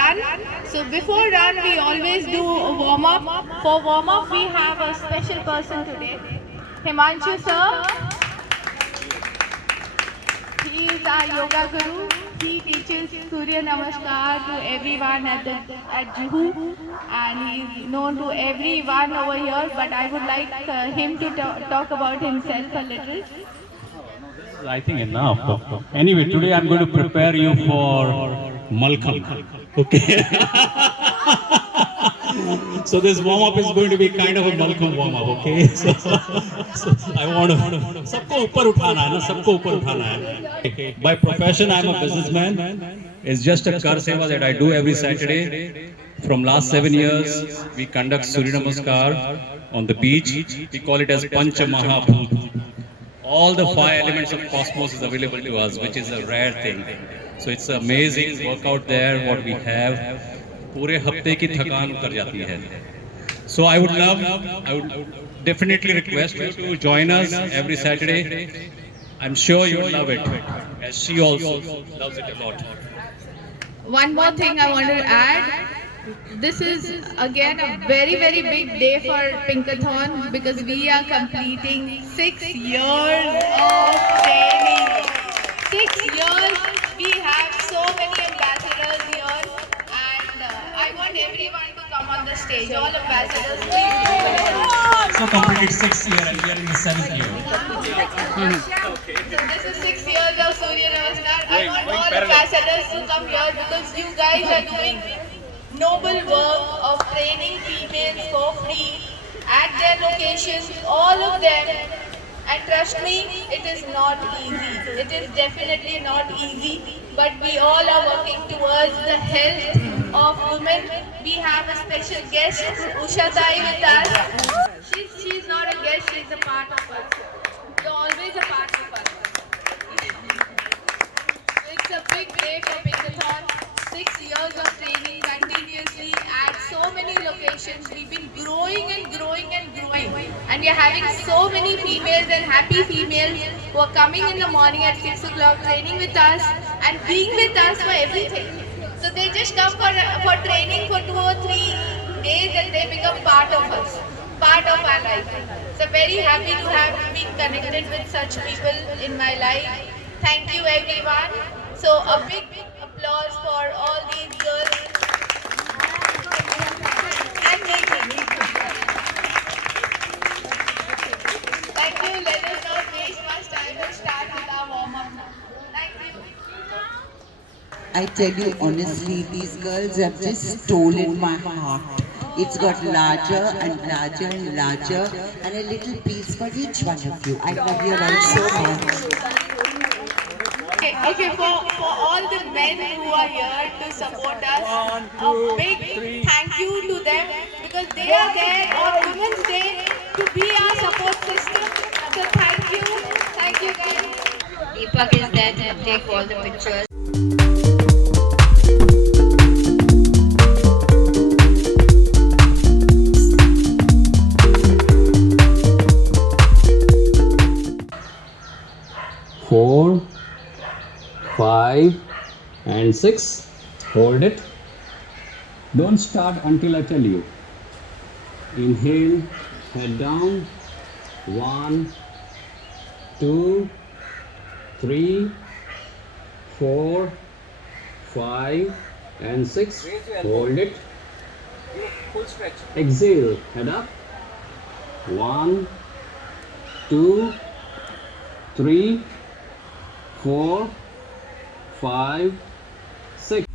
run. So before run, we always do a warm up. For warm up, we have a special person today, Himanshu sir. He is our yoga guru. He teaches Surya Namaskar to everyone at Juhu, and he is known to everyone over here. But I would like him to talk about himself a little. I think enough. Anyway, today I'm going to prepare you for Malkham. Okay. So this warm up is going to be kind of a Malkham warm up. Okay. So I want to. सबको ऊपर उठाना है ना. सबको ऊपर उठाना है. By profession, I'm a businessman. It's just a kar seva that I do every Saturday. From last 7 years, we conduct Surya Namaskar on the beach. We call it as Pancha Mahabhut. All the 5 elements of cosmos is available to us, which is a rare thing. So it's an amazing workout there, what we have. पूरे हफ्ते की थकान उतर जाती है. So I would definitely request you to join us every Saturday. I'm sure you will love it, as she also loves it a lot. One more thing I want to add. This is again a very big day for Pinkathon because we are completing 6 years of training. 6 years, we have so many ambassadors here, and I want everyone to come on the stage. All ambassadors, please. So completed 6 years and we are in the 7th year. So this is 6 years of Surya Namaskar. I want all ambassadors to come here because you guys are doing noble work of training females for free at their locations, all of them. And trust me, it is not easy. It is definitely not easy, but we all are working towards the health of women. We have a special guest, Usha Tai, with us. She's not a guest, she's a part of us. You're always a part of us. It's a big day for Pinkathon. 6 years of training continuously at so many locations. We've been growing and growing. And we're having so many females and happy females who are coming in the morning at 6 o'clock training with us and being with us for everything. So they just come for training for 2 or 3 days and they become part of us, part of our life. So very happy to have been connected with such people in my life. Thank you everyone. So a big applause for all these girls. And making. Thank you. Let us not waste much time. We'll start with our warm-up now. Thank you. I tell you honestly, these girls have just stolen my heart. It's got larger and larger and larger, and a little piece for each one of you. I love you all so much. Okay, for all the men who are here to support us, a big thank you to them because they are there on Women's Day to be our support system. So thank you guys. Deepak is there to take all the pictures. Four, 5 and 6. Hold it. Don't start until I tell you. Inhale, head down. 1, 2, 3, 4, 5 and 6. Hold it. Full stretch. Exhale, head up. 1, 2, 3, 4, 5, 6.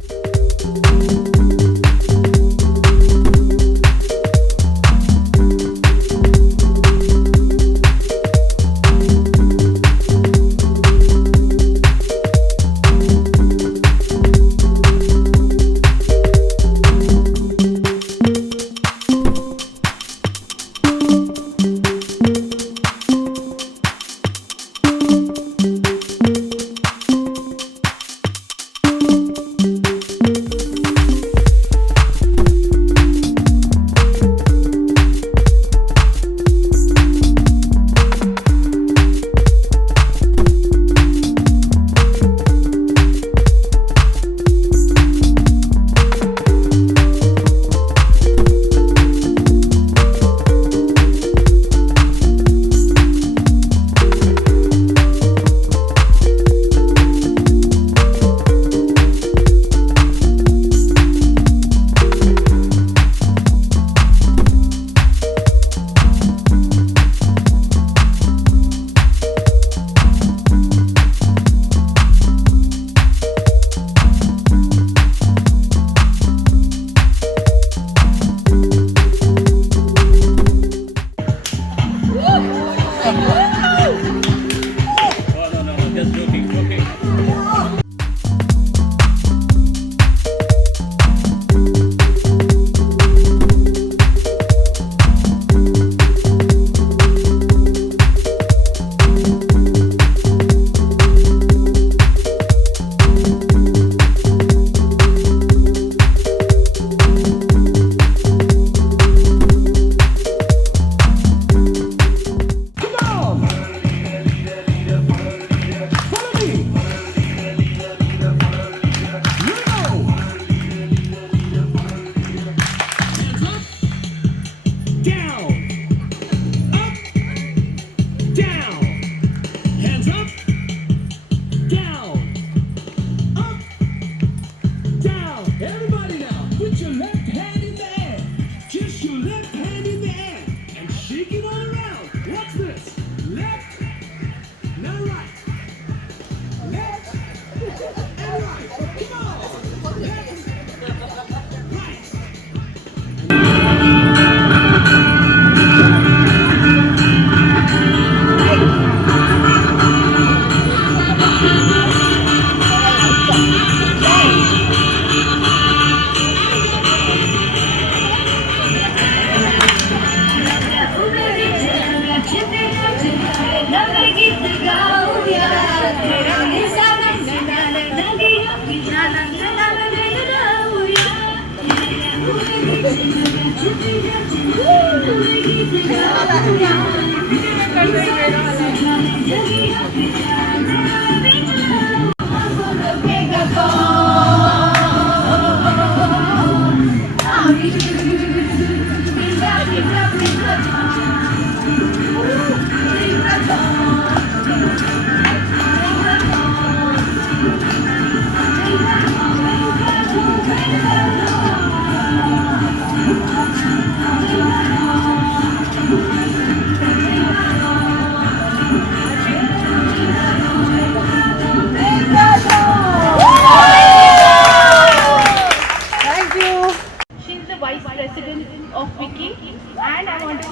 She's the vice president of Wiki, and I want to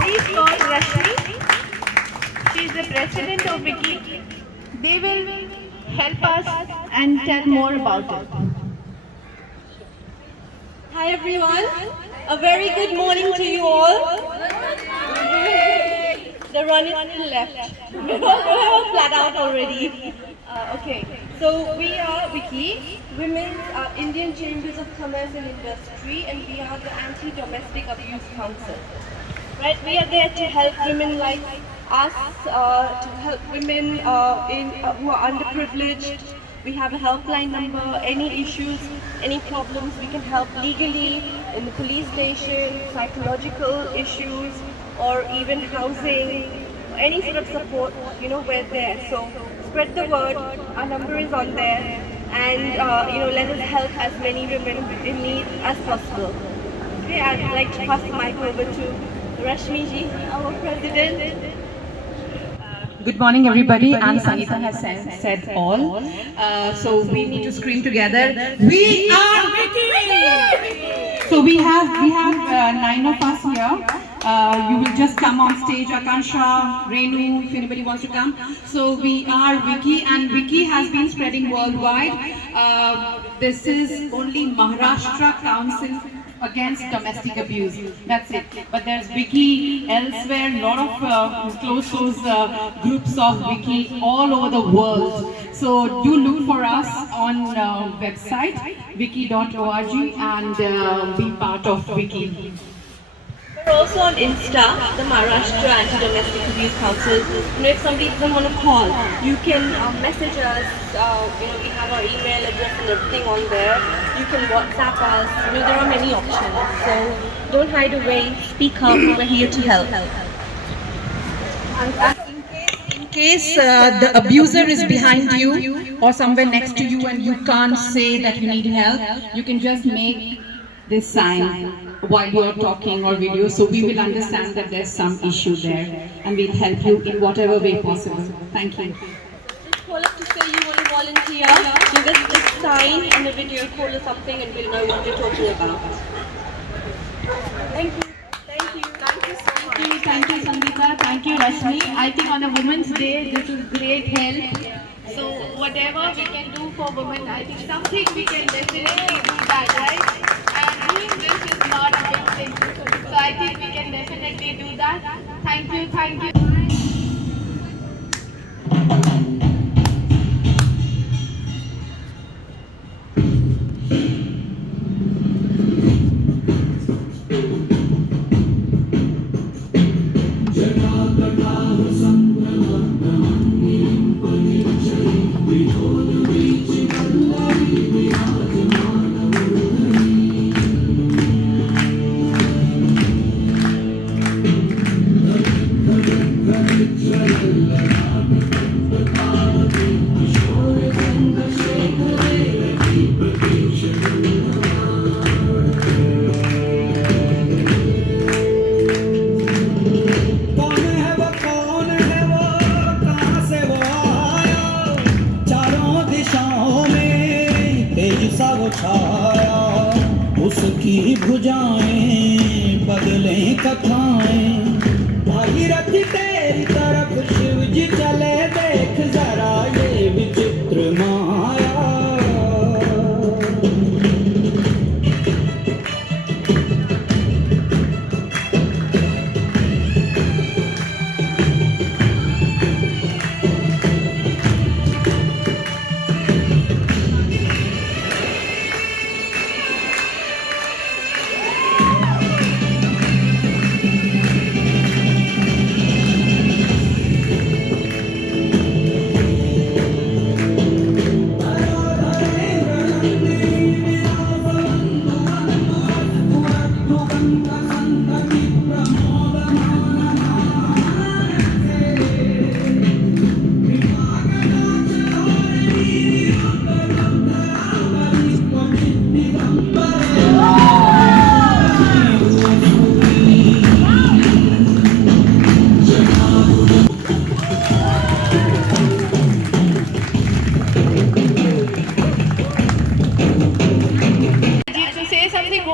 please call Rashmi. She's the president of Wiki. They will help us and tell more about it. Hi everyone, a very good morning to you all. The run is still left. We're flat out already. Okay, so we are Wiki, Women's Indian Chambers of Commerce and Industry, and we are the Anti-Domestic Abuse Council. Right, we are there to help women like us, to help women who are underprivileged. We have a helpline number, any issues, any problems, we can help legally in the police station, psychological issues, or even housing, any sort of support, we're there. So spread the word, our number is on there, and let us help as many women in need as possible. Okay, I'd like to pass the mic over to Rashmi ji, our president. Good morning, everybody. And Sangeeta has said all. So we need to scream together. We are Wiki! So we have 9 of us here. You will just come on stage, Akansha, Renu, if anybody wants to come. So we are Wiki, and Wiki has been spreading worldwide. This is only Maharashtra Council against domestic abuse. That's it. But there's Wiki elsewhere, a lot of close groups of Wiki all over the world. So do look for us on website wiki.org and be part of Wiki. We're also on Insta, the Maharashtra Anti-Domestic Abuse Council. If somebody doesn't want to call, you can message us. We have our email address and everything on there. You can WhatsApp us. There are many options. So don't hide away. Speak up. We're here to help. In case the abuser is behind you or somewhere next to you and you can't say that you need help, you can just make this sign while you are talking or video, so we will understand that there's some issue there and we'll help you in whatever way possible. Thank you. Just call up to say you want to volunteer. Give us this sign and a video call or something, and we'll know what you're talking about. Thank you. Thank you. Thank you so much. Thank you, Sangeeta. Thank you, Rashmi. I think on a Women's Day, this is great help. So whatever we can do for women, I think something we can definitely do that, right? And doing this is not a big thing. So I think we can definitely do that. Thank you, thank you. उसकी भुजाएं बदले कथाएं भागीरथ तेरी तरफ शिव जी चले देख जरा ये विचित्र माया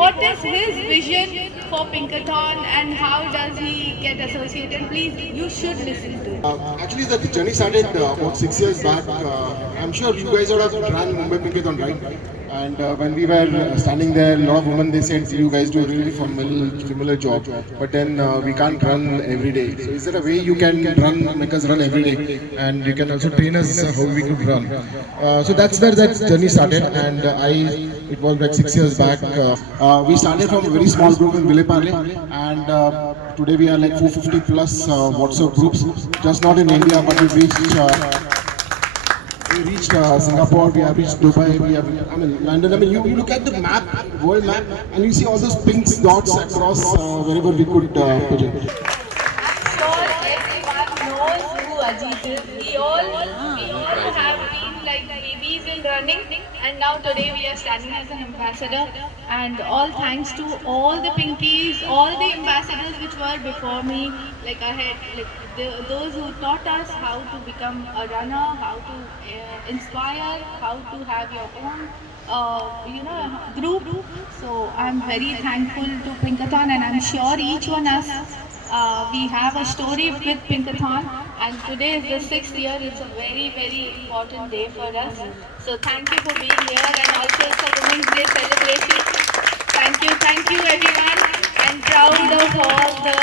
what is his vision for Pinkathon and how does he get associated? Please, you should listen to it. Actually, the journey started about 6 years back. I'm sure you guys would have run Mumbai Pinkathon, right? And when we were standing there, a lot of women, they said, you guys do a really familiar job. But then we can't run every day. So is there a way you can make us run every day? And you can also train us how we could run. So that's where that journey started. And it was like 6 years back. We started from a very small group in Vileparle. And today we are like 450 plus WhatsApp groups. Just not in India, but we've reached Singapore, we have reached Dubai, we have, London. You look at the map, world map, and you see all those pink dots across wherever we could put it. I'm sure everyone knows who Ajit is. We all have been like babies in running, and now today we are standing as an ambassador. And all thanks to all the pinkies, all the ambassadors which were before me, like I had those who taught us how to become a runner, how to inspire, how to have your own group. So I'm very thankful to Pinkathon, and I'm sure each one of us we have a story with Pinkathon, and today is the 6th year. It's a very, very important day for us. So thank you for being here, and also it's a Women's Day celebration. Thank you everyone. I'm proud of all the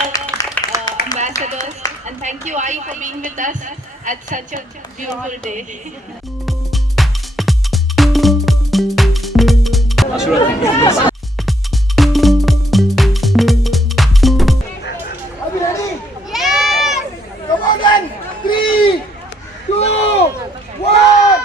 ambassadors, and thank you Ai for being with us at such a beautiful day. Are we ready? Yes! Come on then! 3, 2, 1,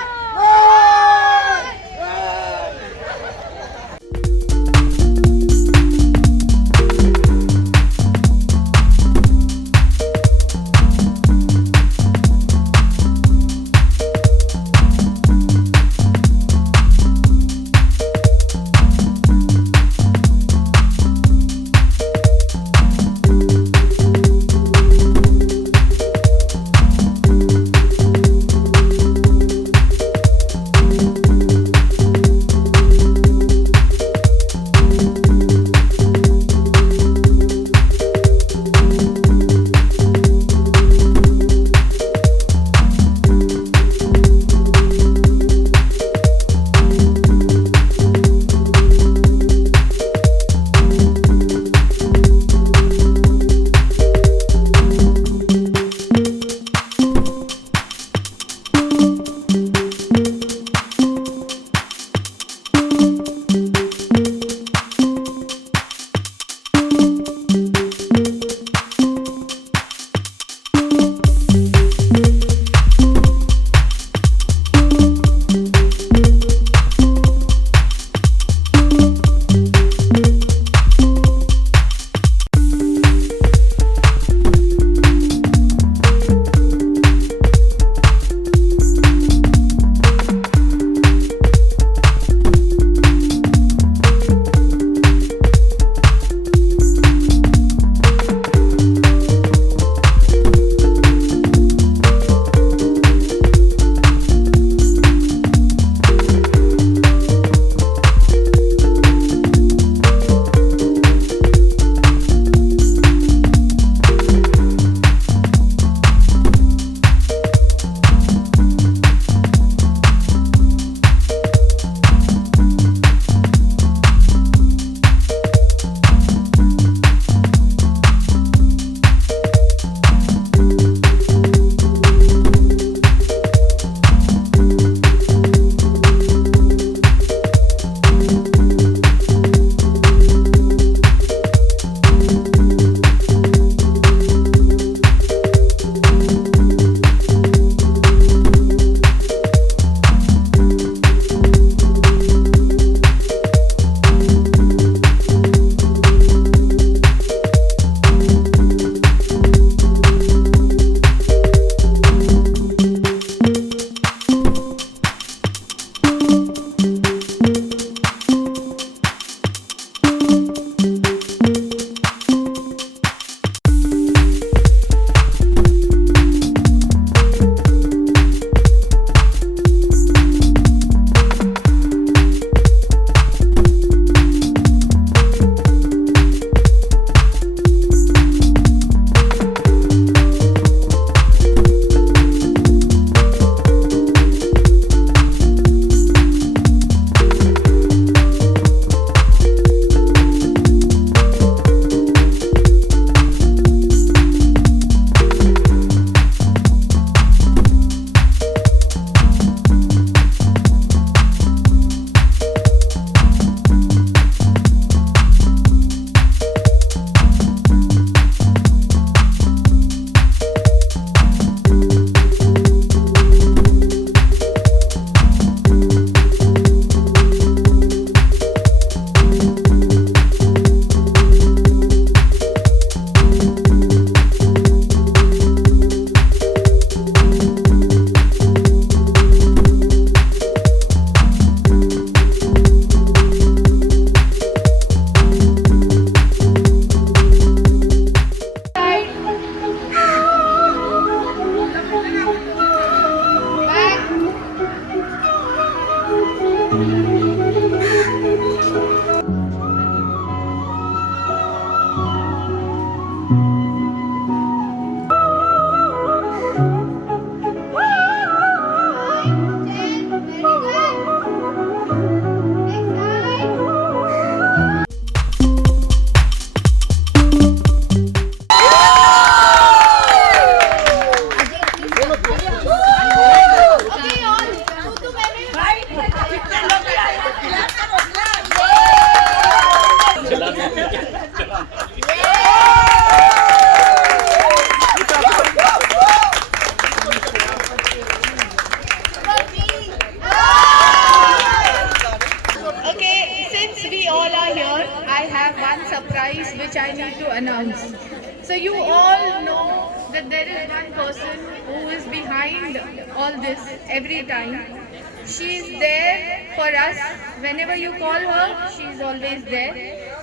here, I have one surprise which I need to announce. So you all know that there is one person who is behind all this every time. She is there for us. Whenever you call her, she is always there.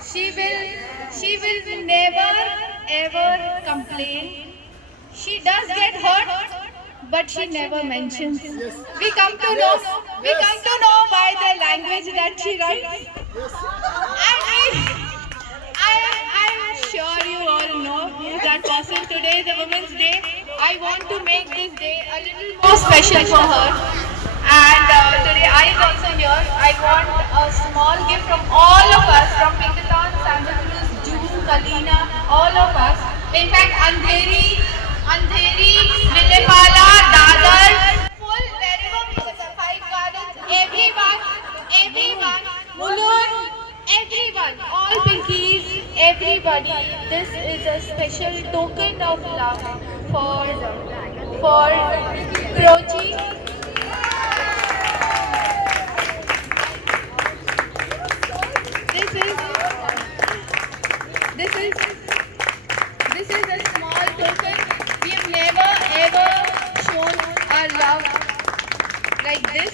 She will never ever complain. She does get hurt, but she never mentions. We come to know by the language that she writes. I'm sure you all know who is that person. Today is a Women's Day. I want to make this day a little more special for her. And today I is also here. I want a small gift from all of us, from Pinkathon, Santa Cruz, June, Kalina, all of us. In fact, Andheri, Villepala, Dadar, full wherever because of 5 gardens, everyone, Mulur, everyone, all Pinkies, everybody. This is a special token of love for Krochi. This is a small token. We have never ever shown our love like this.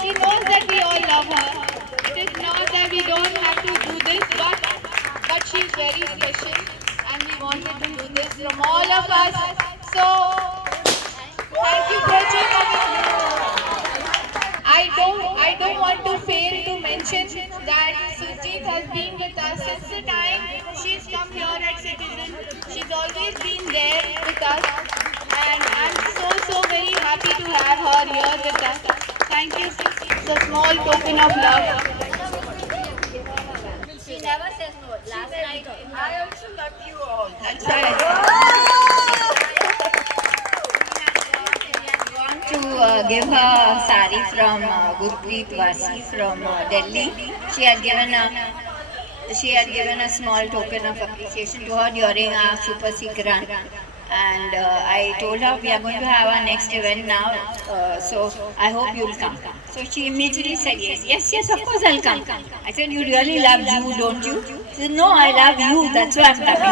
She knows that we all love her. It is not that we don't have to do this, but she's very special and we wanted to do this from all of us. So thank you, Krochi. I don't want to fail to mention that Sujit has been with us since the time she's come here at Citizen. She's always been there with us, and I'm so very happy to have her here with us. Thank you. It's a small token of love. She never says no. Last night, I also love you all. That's right. to give her a sari from Gurpreet Vasi from Delhi. She had given a small token of appreciation to her during our Super Sikh run. And I told her we are going to have our next event now, so I hope you'll come. So she immediately said yes, of course I'll come. I said, you really love you, don't you? She said, no, I love you, that's why I'm coming.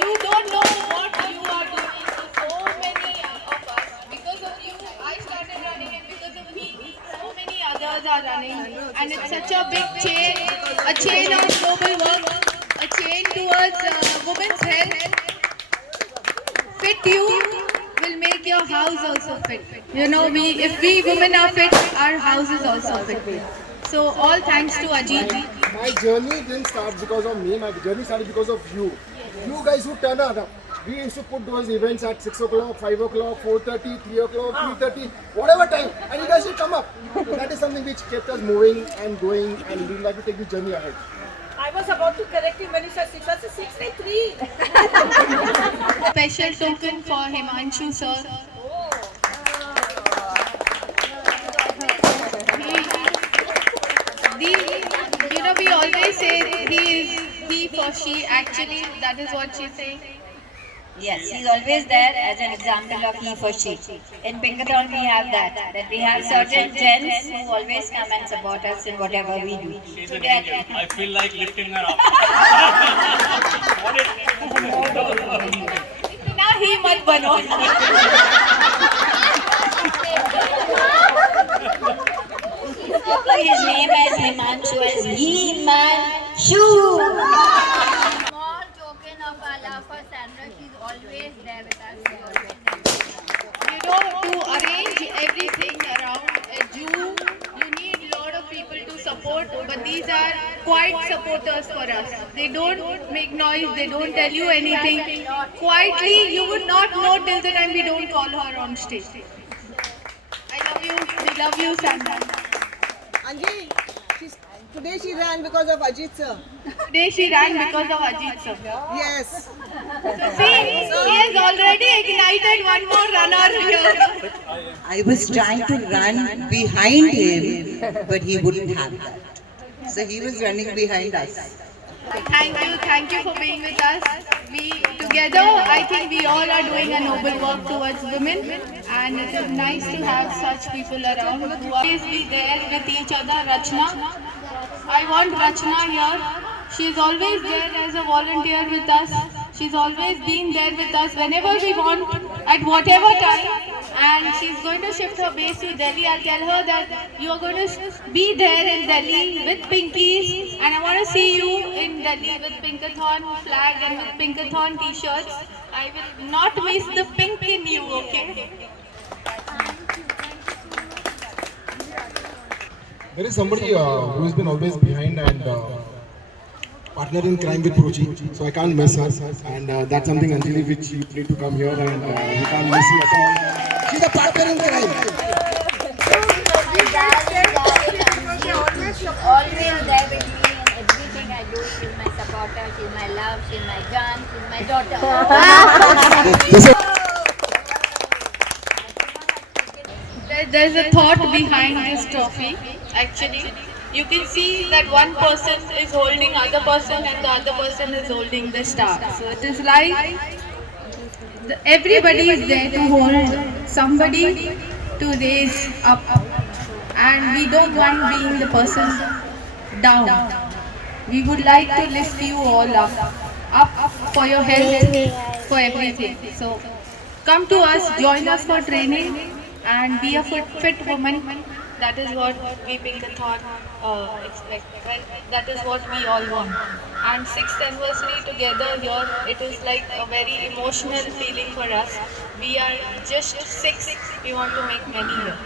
You don't know what you are doing for so many of us. Because of you, I started running, and because of me, so many others are running. And it's such a big chain, a chain of global work, a chain towards women's health. Fit you will make your house also fit. You know, if we women are fit, our house is also fit. So all thanks to Ajit. My journey didn't start because of me, my journey started because of you. You guys who turn up. We used to put those events at 6 o'clock, 5 o'clock, 4:30, 3 o'clock, 3:30, whatever time, and you guys should come up. So that is something which kept us moving and going, and we'd like to take this journey ahead. I was about to correct him when he said 6. I said 6:03. Special token for Himanshu sir. We always say he is he for she. Actually, that is what she's saying. Yes, he's always there as an example of he for she. In Pinkathon we have that we have certain gents who always come and support us in whatever we do. She's an angel. I feel like lifting her up. इतना ही मत बनो. His name is Himanshu as Himanshu. Small token of our love for Sandra. She's always there with us. To arrange everything around you need a lot of people to support, but these are quiet supporters for us. They don't make noise, they don't tell you anything. Quietly, you would not know till the time we don't call her on stage. I love you, we love you, Sandra. Anji, today she ran because of Ajit sir. Today she ran because of Ajit sir. Yes. See, he has already ignited one more runner here. I was trying to run behind him, but he wouldn't have that. So he was running behind us. Thank you for being with us. We together, I think we all are doing a noble work towards women, and it is nice to have such people around who always be there with each other. Rachna, I want Rachna here. She is always there as a volunteer with us. She's always been there with us whenever we want, at whatever time. And she's going to shift her base to Delhi. I'll tell her that you are going to be there in Delhi with Pinkies, and I want to see you in Delhi with Pinkathon flag and with Pinkathon t-shirts. I will not miss the pink in you, okay? There is somebody who has been always behind and partner in crime with Proji, so I can't miss her. And that's something, Anjali, which you need to come here, and we can't miss you at all. She's a partner in crime. She's always there with me in everything I do. She's my supporter, she's my love, she's my gun, she's my daughter. There's a thought behind this trophy. Actually, you can see that one person is holding other person and the other person is holding the star. So it is like everybody is there to hold somebody to raise up, and we don't want being the person down. We would like to lift you all up for your health, for everything. So come to us, join us for training, and be a fit woman. That is what we Pinkathon expect. Well, that is what we all want. And 6th anniversary together here, it is like a very emotional feeling for us. We are just 6. We want to make many here.